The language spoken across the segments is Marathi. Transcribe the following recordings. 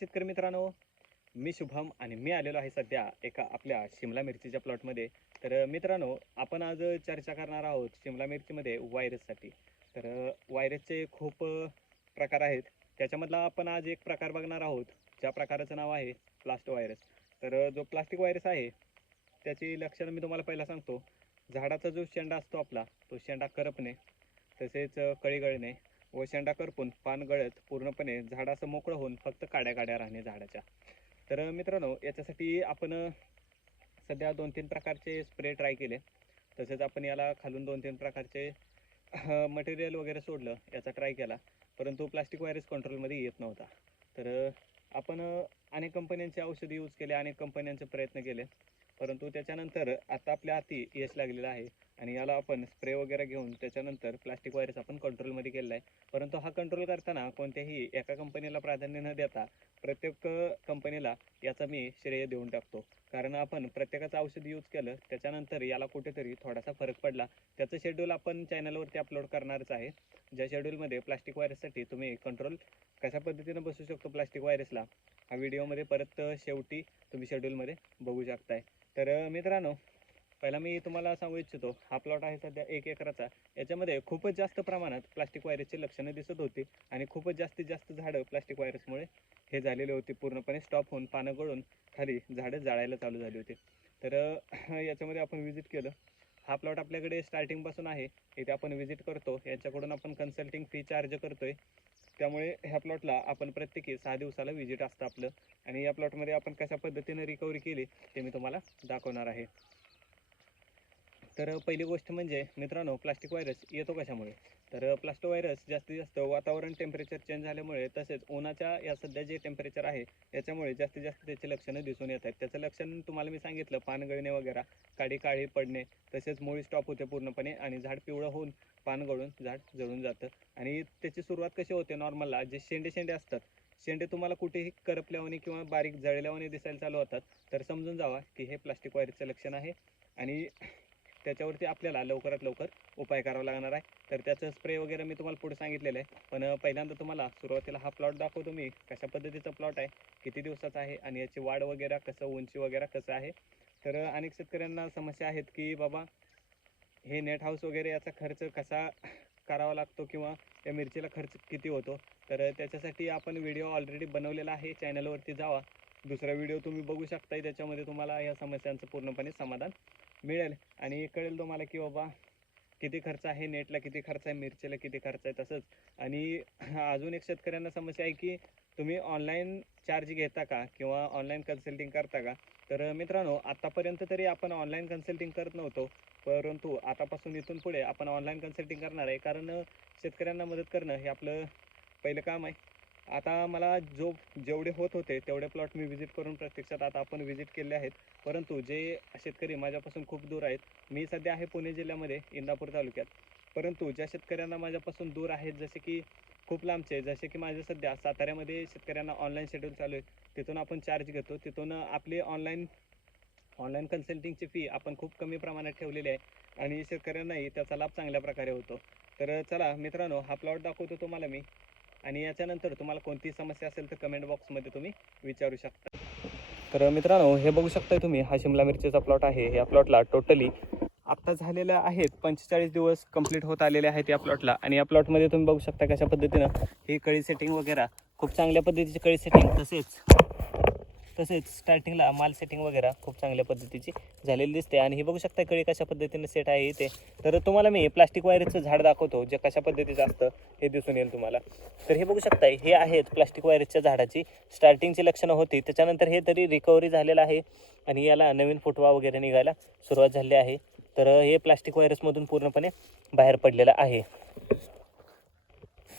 शेतकरी मित्रांनो मी शुभम आणि मी आलेलो आहे सध्या एका आपल्या शिमला मिरचीच्या प्लॉटमध्ये तर मित्रांनो आपण आज चर्चा करणार आहोत शिमला मिरचीमध्ये व्हायरससाठी तर वायरसचे व्हायरसचे खूप प्रकार आहेत. त्याच्यामधला आपण आज एक प्रकार बघणार आहोत ज्या प्रकाराचं नाव आहे प्लास्ट व्हायरस तर जो प्लास्टिक व्हायरस आहे त्याची लक्षणं मी तुम्हाला पहिला सांगतो. झाडाचा जो शेंडा असतो आपला तो शेंडा करपणे तसेच कळी गळणे व शेंडा करपून पान गळत पूर्णपणे झाडाचं मोकळं होऊन फक्त काड्या काड्या राहणे झाडाच्या. तर मित्रांनो याच्यासाठी आपण सध्या दोन तीन प्रकारचे स्प्रे ट्राय केले. तसेच आपण याला खालून दोन तीन प्रकारचे मटेरियल वगैरे सोडलं याचा ट्राय केला. परंतु प्लास्टिक व्हायरस कंट्रोलमध्ये येत नव्हता. तर आपण अनेक कंपन्यांचे औषध यूज केले अनेक कंपन्यांचे प्रयत्न केले. परंतु त्याच्यानंतर आता आपल्या हाती यश लागलेलं आहे. आणि याला आपण स्प्रे वगैरे घेऊन त्याच्यानंतर प्लास्टिक वायरस आपण कंट्रोलमध्ये केलेला आहे परंतु हा कंट्रोल करताना कोणत्याही एका कंपनीला प्राधान्य न देता प्रत्येक कंपनीला याचा मी श्रेय देऊन टाकतो. कारण आपण प्रत्येकाचं औषध यूज केलं त्याच्यानंतर याला कुठेतरी थोडासा फरक पडला. त्याचं शेड्यूल आपण चॅनलवरती अपलोड करणारच आहे. ज्या शेड्यूलमध्ये प्लास्टिक व्हायरससाठी तुम्ही कंट्रोल कशा पद्धतीनं बसू शकतो प्लास्टिक व्हायरसला हा व्हिडिओमध्ये परत शेवटी तुम्ही शेड्यूलमध्ये बघू शकताय. तर मित्रांनो पहिला मी तुम्हाला सांगू इच्छितो हा प्लॉट आहे सध्या एक एकराचा. याच्यामध्ये खूपच जास्त प्रमाणात प्लास्टिक व्हायरसची लक्षणं दिसत होती आणि खूपच जास्तीत जास्त झाडं प्लास्टिक व्हायरसमुळे हे झालेले होते. पूर्णपणे स्टॉप होऊन पानं गळून खाली झाडं जाळायला चालू झाली होती. तर याच्यामध्ये आपण व्हिजिट केलं. हा प्लॉट आपल्याकडे स्टार्टिंगपासून आहे. इथे आपण व्हिजिट करतो. याच्याकडून आपण कन्सल्टिंग फी चार्ज करतोय. त्यामुळे ह्या प्लॉटला आपण प्रत्येकी सहा दिवसाला व्हिजिट असतं आपलं. आणि या प्लॉटमध्ये आपण कशा पद्धतीने रिकव्हरी केली ते मी तुम्हाला दाखवणार आहे. तर पहिली गोष्ट म्हणजे मित्रांनो प्लास्टिक व्हायरस येतो कशामुळे? तर प्लास्टिक व्हायरस जास्तीत जास्त वातावरण टेम्परेचर चेंज झाल्यामुळे तसेच उन्हाच्या या सध्या जे टेम्परेचर आहे याच्यामुळे जास्तीत जास्त त्याचे लक्षणं दिसून येत आहेत. त्याचं लक्षण तुम्हाला मी सांगितलं पान गळणे वगैरे काडी काळी पडणे तसेच मुळी स्टॉप होते पूर्णपणे आणि झाड पिवळं होऊन पान गळून झाड जळून जातं. आणि त्याची सुरुवात कशी होते नॉर्मलला जे शेंडे शेंडे असतात शेंडे तुम्हाला कुठेही करपल्यावाने किंवा बारीक जळल्यावाने दिसायला चालू होतात. तर समजून जावा की हे प्लास्टिक व्हायरसचं लक्षण आहे. आणि त्याच्यावरती आपल्याला लवकरात लवकर उपाय करावा लागणार आहे. तर त्याचं स्प्रे वगैरे मी तुम्हाला पुढे सांगितलेलं आहे. पण पहिल्यांदा तुम्हाला सुरुवातीला हा प्लॉट दाखवतो मी कशा पद्धतीचा प्लॉट आहे किती दिवसाचा आहे आणि याची वाढ वगैरे कसं उंची वगैरे कसं आहे. तर अनेक शेतकऱ्यांना समस्या आहेत की बाबा हे नेट हाऊस वगैरे याचा खर्च कसा करावा लागतो किंवा या मिरचीला खर्च किती होतो. तर त्याच्यासाठी आपण व्हिडिओ ऑलरेडी बनवलेला आहे. चॅनलवरती जावा. दुसरा व्हिडिओ तुम्ही बघू शकताय. त्याच्यामध्ये तुम्हाला या समस्यांचं पूर्णपणे समाधान मिळेल. आणि कळेल तुम्हाला की बाबा किती खर्च आहे नेटला किती खर्च आहे मिरचीला किती खर्च आहे तसंच. आणि अजून एक शेतकऱ्यांना समस्या आहे की तुम्ही ऑनलाईन चार्ज घेता का किंवा ऑनलाईन कन्सल्टिंग करता का? तर मित्रांनो आत्तापर्यंत तरी आपण ऑनलाईन कन्सल्टिंग करत नव्हतो. परंतु आतापासून इथून पुढे आपण ऑनलाईन कन्सल्टिंग करणार आहे. कारण शेतकऱ्यांना मदत करणं हे आपलं पहिलं काम आहे. आता मला जो जेवढे होत होते तेवढे प्लॉट मी व्हिजिट करून प्रत्यक्षात आता आपण व्हिजिट केले आहेत. परंतु जे शेतकरी माझ्यापासून खूप दूर आहेत मी सध्या आहे पुणे जिल्ह्यामध्ये इंदापूर तालुक्यात. परंतु ज्या शेतकऱ्यांना माझ्यापासून दूर आहेत जसे की खूप लांबचे जसे की माझे सध्या साताऱ्यामध्ये शेतकऱ्यांना ऑनलाईन शेड्यूल चालू आहे तिथून आपण चार्ज घेतो. तिथून आपली ऑनलाईन ऑनलाईन कन्सल्टिंगची फी आपण खूप कमी प्रमाणात ठेवलेली आहे आणि शेतकऱ्यांनाही त्याचा लाभ चांगल्या प्रकारे होतो. तर चला मित्रांनो हा प्लॉट दाखवतो तुम्हाला मी. आणि याच्यानंतर तुम्हाला कोणती समस्या असेल तर कमेंट बॉक्समध्ये तुम्ही विचारू शकता. तर मित्रांनो हे बघू शकताय तुम्ही हा शिमला मिरचीचा प्लॉट आहे. या प्लॉटला टोटली आत्ता झालेल्या आहेत पंचेचाळीस दिवस कंप्लीट होत आलेले आहेत या प्लॉटला आणि या प्लॉटमध्ये तुम्ही बघू शकता कशा पद्धतीनं ही कळी सेटिंग वगैरे खूप चांगल्या पद्धतीची कळी सेटिंग तसेच तसेच स्टार्टिंगला माल सेटिंग वगैरे खूप चांगल्या पद्धतीची झालेली दिसते. आणि हे बघू शकता कळी कशा पद्धतीने सेट आहे इथे. तर तुम्हाला मी प्लास्टिक वायरचं झाड दाखवतो जे कशा पद्धतीचं असतं हे दिसून येईल तुम्हाला. तर हे बघू शकता हे आहेत प्लास्टिक वायरसच्या झाडाची. स्टार्टिंगची लक्षणं होती त्याच्यानंतर हे तरी रिकव्हरी झालेलं आहे. आणि याला नवीन फुटवा वगैरे निघायला सुरुवात झाली आहे. तर हे प्लास्टिक वायरसमधून पूर्णपणे बाहेर पडलेलं आहे.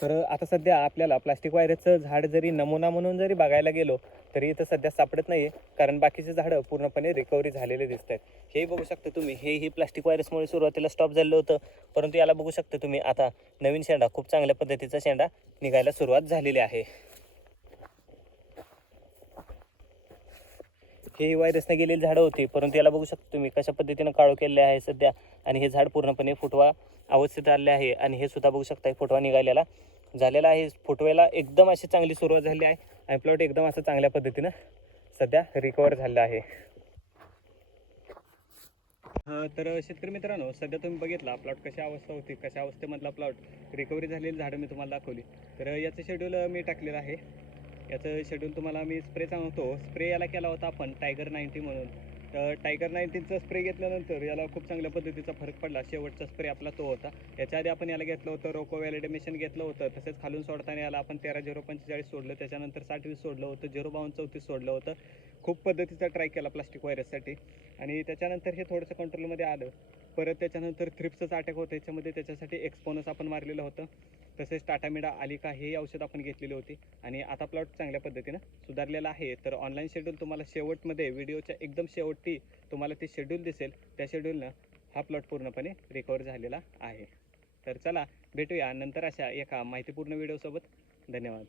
तर आता सध्या आपल्याला प्लास्टिक वायरचं झाड जरी नमुना म्हणून जरी बघायला गेलो तरी इथं सध्या सापडत नाही कारण बाकीचे झाडं पूर्णपणे रिकव्हरी झालेले दिसत आहेत हेही बघू शकता तुम्ही. हे ही प्लास्टिक व्हायरसमुळे सुरुवातीला स्टॉप झालेलं होतं. परंतु याला बघू शकता तुम्ही. आता नवीन शेंडा खूप चांगल्या पद्धतीचा शेंडा निघायला सुरुवात झालेली आहे. हे व्हायरसने गेलेली झाडं होती परंतु याला बघू शकता तुम्ही कशा पद्धतीनं काळो केलेले आहे सध्या आणि हे झाड पूर्णपणे फुटवा अवस्थेत आले आहे आणि हे सुद्धा बघू शकता फुटवा निघालेला झालेला आहे. फुटवायला एकदम अशी चांगली सुरुवात झाली आहे आणि प्लॉट एकदम असं चांगल्या पद्धतीनं सध्या रिकवर झालेला आहे. तर शेतकरी मित्रांनो सध्या तुम्ही बघितला प्लॉट कशा अवस्था होती कशा अवस्थेमधला प्लॉट रिकव्हरी झालेली झाडं मी तुम्हाला दाखवली. तर याचं शेड्यूल मी टाकलेलं आहे. याचं शेड्यूल तुम्हाला मी स्प्रे सांगतो. स्प्रे याला केला होता आपण टायगर नाईन्टी म्हणून. तर टायगर नाईन्टीनचा स्प्रे घेतल्यानंतर याला खूप चांगल्या पद्धतीचा फरक पडला. शेवटचा स्प्रे आपला तो होता. याच्या आधी आपण याला घेतलं होतं रोको व्हॅलिडेमेशन घेतलं होतं. तसेच खालून सोडताना याला आपण तेरा झिरो पंचेचाळीस सोडलं. त्याच्यानंतर साठ वीस सोडलं होतं. झिरो बावन्न चौतीस सोडलं होतं. खूप पद्धतीचा ट्राय केला प्लास्टिक व्हायरससाठी आणि त्याच्यानंतर हे थोडंसं कंट्रोलमध्ये आलं. परत त्याच्यानंतर थ्रिप्सचं अटॅक होतं. याच्यामध्ये त्याच्यासाठी एक्सपोनस आपण मारलेलं होतं. तसेच टाटामिडा आलिका हे औषध आपण घेतलेली होती. आणि आता प्लॉट चांगल्या पद्धतीनं सुधारलेला आहे. तर ऑनलाईन शेड्यूल तुम्हाला शेवटमध्ये व्हिडिओच्या एकदम शेवटी तुम्हाला ते शेड्यूल दिसेल. त्या शेड्यूलनं हा प्लॉट पूर्णपणे रिकवर झालेला आहे. तर चला भेटूया नंतर अशा एका माहितीपूर्ण व्हिडिओसोबत धन्यवाद.